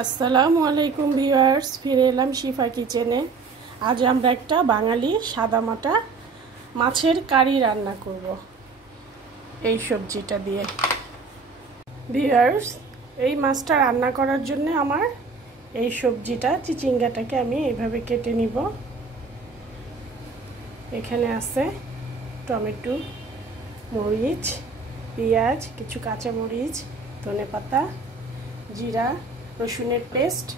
আসসালামু আলাইকুম ভিউয়ার্স, ফিরে এলাম শিফা কিচেনে। আজ আমরা একটা বাঙালি সাদামাটা মাছের কারি রান্না করব এই সবজিটা দিয়ে। ভিউয়ার্স, এই মাছটা রান্না করার জন্য আমার এই সবজিটা চিচিঙ্গাটাকে আমি এইভাবে কেটে নিব। এখানে আছে টমেটো, মরিচ, পেঁয়াজ, কিছু কাঁচামরিচ, ধনেপাতা, জিরা, রসুনের পেস্ট,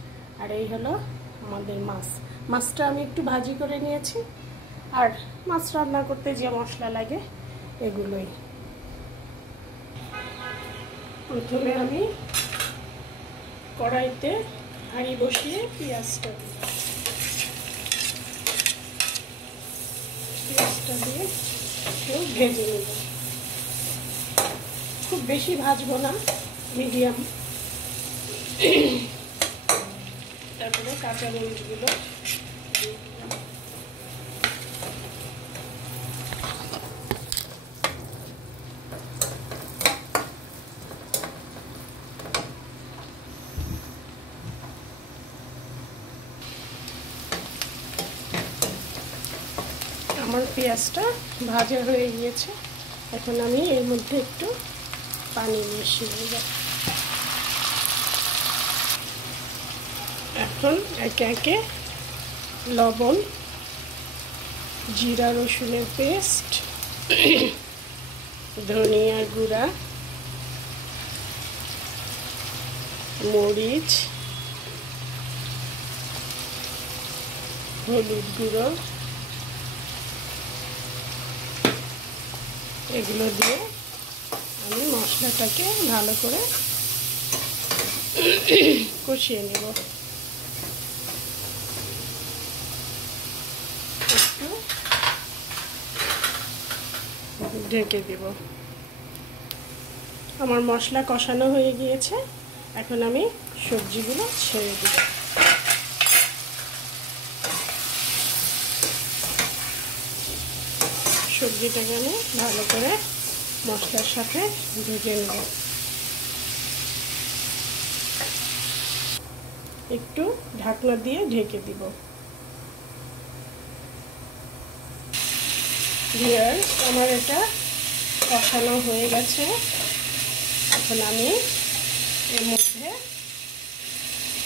আর এই হলো আমাদের মাছটা আমি একটু ভাজি করে নিয়েছি। আর মাছ রান্না করতে যে মশলা লাগে এগুলোই। প্রথমে আমি কড়াইতে হাঁড়ি বসিয়ে পেঁয়াজটা দিয়ে একটু ভেজে নেব। খুব বেশি ভাজবো না, মিডিয়াম। তারপরে কাঁচামরিচগুলো আমার পেঁয়াজটা ভাজা হয়ে গিয়েছে। এখন আমি এর মধ্যে একটু পানি মিশিয়ে দেব। এখন একে একে লবণ, জিরা রসুনের পেস্ট, ধনিয়া গুঁড়া, মরিচ, হলুদ গুঁড়ো এগুলো দিয়ে আমি মশলাটাকে ভালো করে কষিয়ে নেব। একটু ঢেকে দেব। আমার মশলা কষানো হয়ে গিয়েছে। এখন আমি সবজিগুলো ছেড়ে দেব। সবজিটাকে আমি ভালো করে মশলার সাথে ভেজে নেব। একটু ঢাকনা দিয়ে ঢেকে দিব। ভিউয়ার্স, আমার এটা কষানো হয়ে গেছে। এখন আমি এর মধ্যে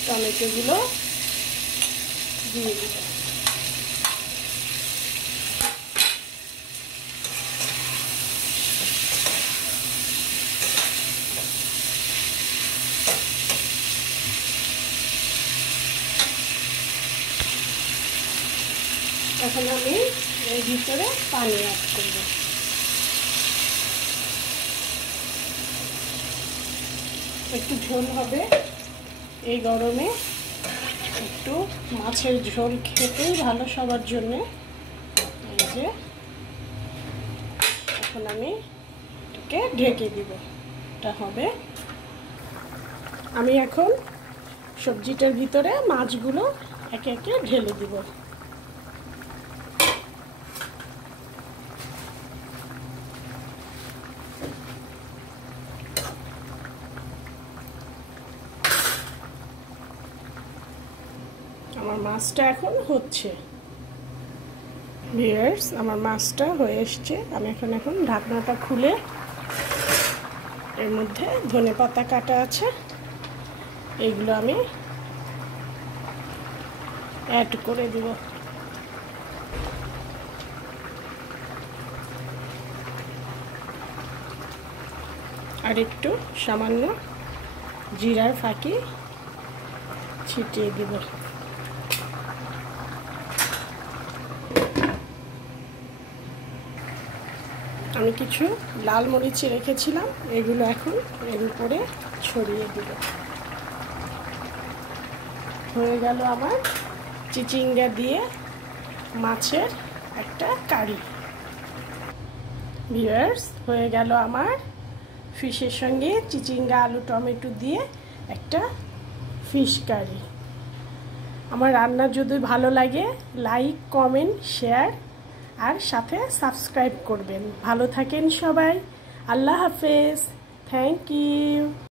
টমেটোগুলো দিয়ে দিব। এখন আমি এর ভিতরে পানি অ্যাড করব। একটু ঝোল হবে এই গরমে, একটু মাছের ঝোল খেতেই ভালো সবার জন্য। এই যে এখন আমি এটাকে ঢেকে দিব। এটা হবে। আমি এখন সবজিটার ভিতরে মাছগুলো একে একে ঢেলে দিব। আমার মাছটা এখন হচ্ছে। ভিউয়ার্স, আমার মাছটা হয়ে এসছে। আমি এখন ঢাকনাটা খুলে এর মধ্যে ধনেপাতা কাটা আছে, এগুলো আমি অ্যাড করে দিব। আর একটু সামান্য জিরার ফাঁকি ছিটিয়ে দিব। আমি কিছু লাল মরিচ রেখেছিলাম, এগুলো এখন এর উপরে ছড়িয়ে দিব। হয়ে গেল আমার চিচিঙ্গা দিয়ে মাছের একটা কারি। ভিউয়ার্স, হয়ে গেল আমার ফিশের সঙ্গে চিচিঙ্গা আলু টমেটো দিয়ে একটা ফিশ কারি। আমার রান্না যদি ভালো লাগে লাইক, কমেন্ট, শেয়ার আর সাথে সাবস্ক্রাইব করবেন। ভালো থাকেন সবাই। আল্লাহ হাফেজ। Thank you.